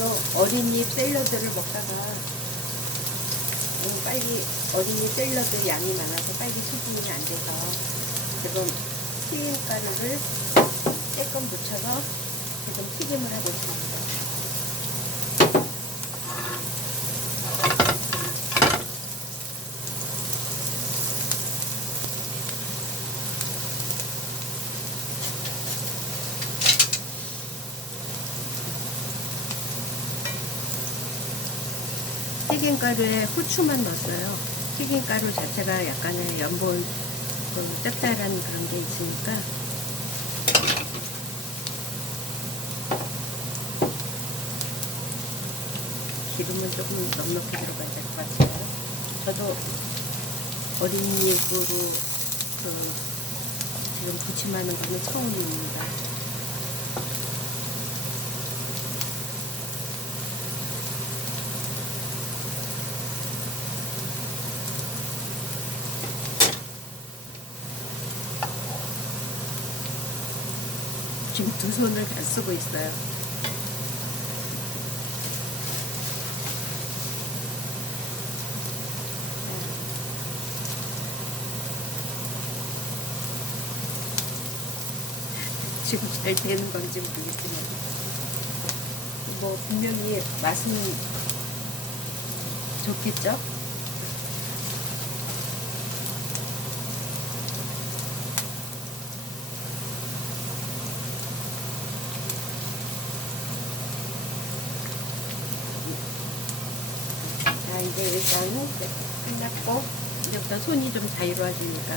별로 어린잎 샐러드를 먹다가 음, 빨리 어린잎 샐러드 양이 많아서 빨리 수분이 안 돼서 지금 튀김가루를 조금 묻혀서 지금 튀김을 하고 있습니다. 튀김가루에 후추만 넣었어요. 튀김가루 자체가 약간의 연분, 그 짭짤한 그런 게 있으니까. 기름은 조금 넉넉히 들어가야 될 것 같아요. 저도 어린이집으로 그 지금 부침하는 거는 처음입니다. 지금 두 손을 다 쓰고 있어요. 지금 잘 되는 건지 모르겠지만 뭐 분명히 맛은 좋겠죠? 이제 일단 끝났고 이제부터 손이 좀 자유로워지니까.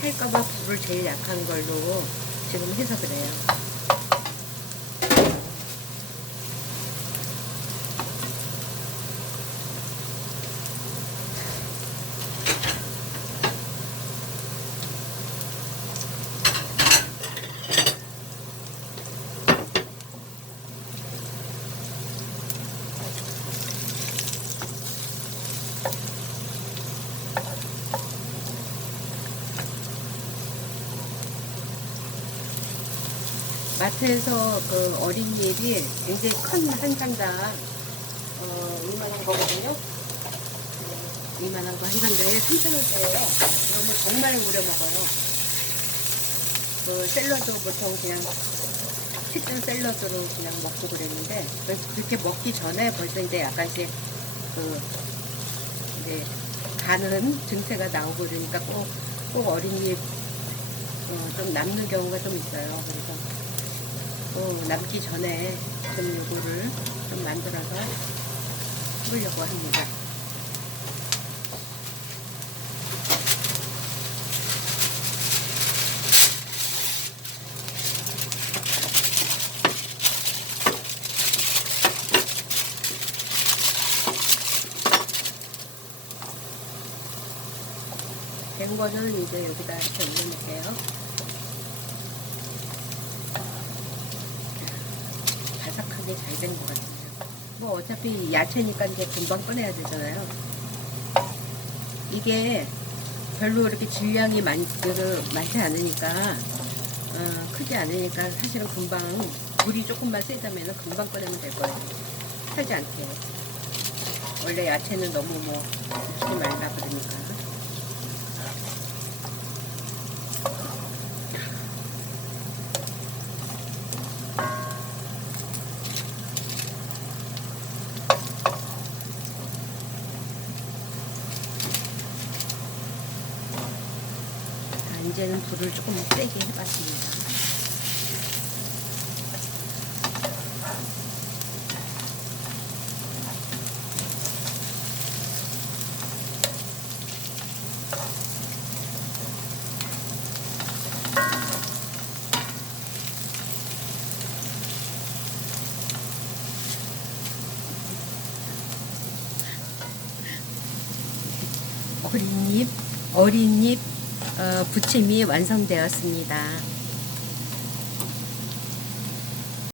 할까봐 불을 제일 약한 걸로 지금 해서 그래요. 마트에서 그 어린 잎이 굉장히 큰한 상자 어, 이만한 거거든요. 어, 이만한 거한 상자에 3,000원짜리예요. 그런 거 정말 우려 먹어요. 그 샐러드 보통 그냥 치킨 샐러드로 그냥 먹고 그랬는데 그렇게 먹기 전에 벌써 이제 약간씩 그 이제 가는 증세가 나오고 그러니까 꼭, 꼭 어린잎 어, 좀 남는 경우가 좀 있어요. 그래서 어, 남기 전에 좀 요거를 좀 만들어서 해보려고 합니다. 된 거는 이제 여기다 이렇게 올려놓을게요. 바삭하게 잘된 것 같아요. 뭐 어차피 야채니까 이제 금방 꺼내야 되잖아요. 이게 별로 이렇게 질량이 많, 그, 많지 않으니까, 어, 크지 않으니까 사실은 금방, 불이 조금만 세다면 금방 꺼내면 될 거예요. 타지 않게. 원래 야채는 너무 뭐, 익히지 말라 그러니까. 이제는 불을 조금 세게 해봤습니다. 어린잎, 어린잎 어, 부침이 완성되었습니다.